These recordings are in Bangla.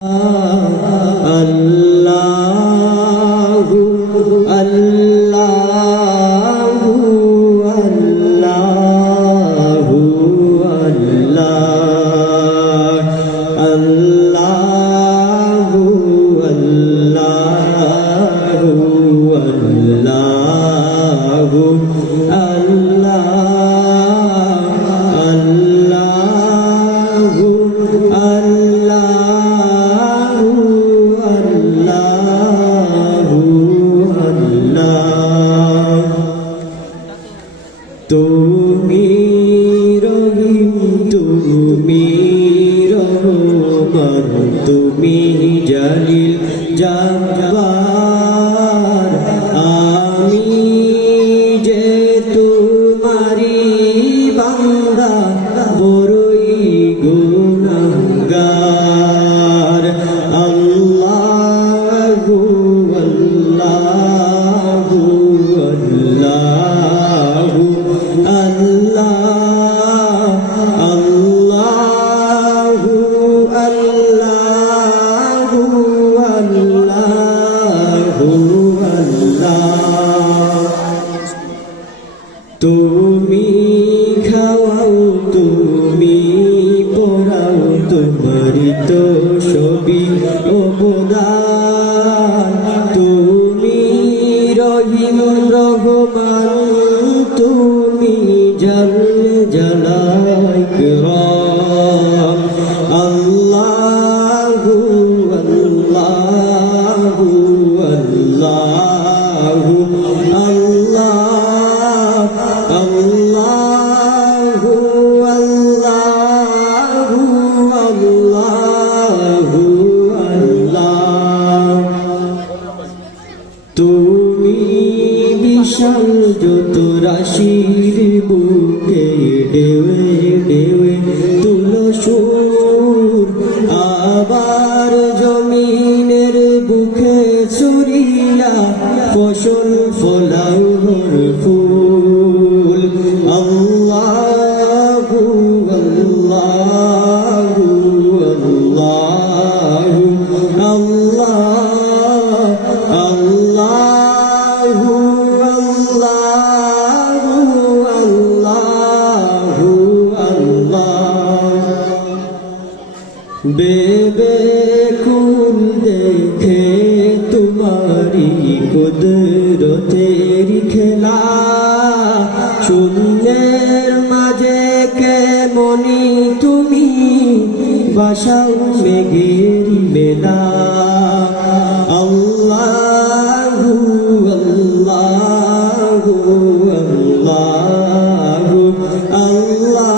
আল্লাহু আল্লাহু আল্লাহু আল্লাহ আল্লাহু আল্লাহু আল্লাহু আল্লাহ আল্লাহু আল্লাহু আল্লাহু আল্লাহ তুমি রহিম তুমি রহমান তুমি জালিল জব্বার আমি যে তোমারি বান্দা বড়ই গুনাহগার আল্লাহু আল্লাহু আল্লাহু আল্লাহ আল্লাহু আল্লাহু আল্লাহু আল্লাহ তুমি খাওয়াও তুমি পড়াও তোমারি তো সবই অবদান তুমি রহিম রহমান তুমি জাল্লে জালাল কিরাম আল্লাহু আল্লাহু আল্লাহু আল্লাহ আল্লাহু আল্লাহু আল্লাহু আল্লাহ তুমি বিশাল যত রাশির বুকে ঢেউে ঢেউে তুলো সুর আবার জমিনের বুকে ছড়িয়া ফসল ফলাও ফুল আল্লাহু আল্লাহু আল্লাহু আল্লাহ আল্লাহু আল্লাহু আল্লাহ বেকুল দেখে তোমারি কুদরতের খেলা শূন্যের মাঝে কেমনি তুমি বাসাও মেঘের মেলা আল্লাহু আল্লাহু আল্লাহু আল্লাহ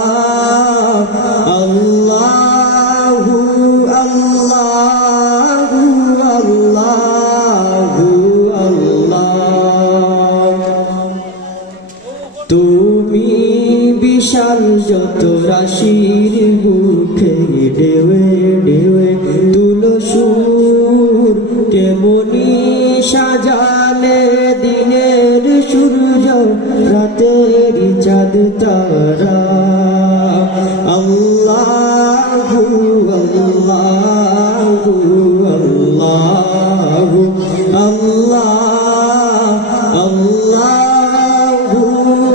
আল্লাহু আল্লাহু আল্লাহু আল্লাহ তুমি বিশাল যত রাশির বুকে ঢেউে ঢেউে তুলো সুর কেমনি সাজালে দিনের সূর্য রাতের চাঁদ তারা আল্লাহু আল্লাহু আল্লাহু আল্লাহ আল্লাহু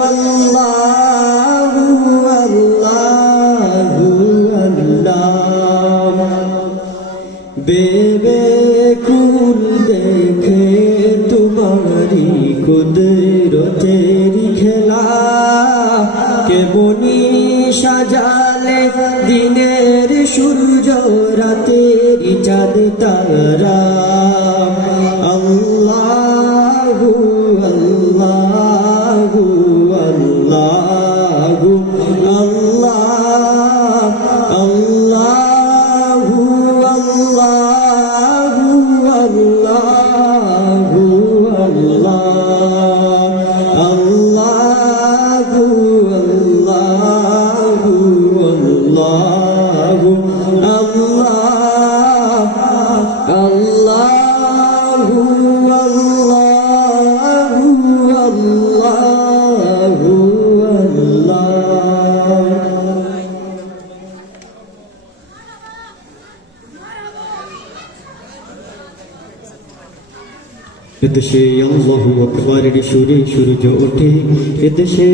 আল্লাহু আল্লাহু আল্লাহ বেকুল দেখে তোমারি কুদরতের খেলা কেমনি সাজালে দিনের সূর্য রাতের চাঁদ তারা আল্লাহু আল্লাহু আল্লাহু আল্লাহ আল্লাহু আল্লাহু আল্লাহু আল্লাহ আল্লাহু আল্লাহু আল্লাহু আল্লাহ আল্লাহু আল্লাহু আল্লাহু আল্লাহ এদেশে আল্লাহু আকবারের সুরে সূর্য ওঠে, এদেশে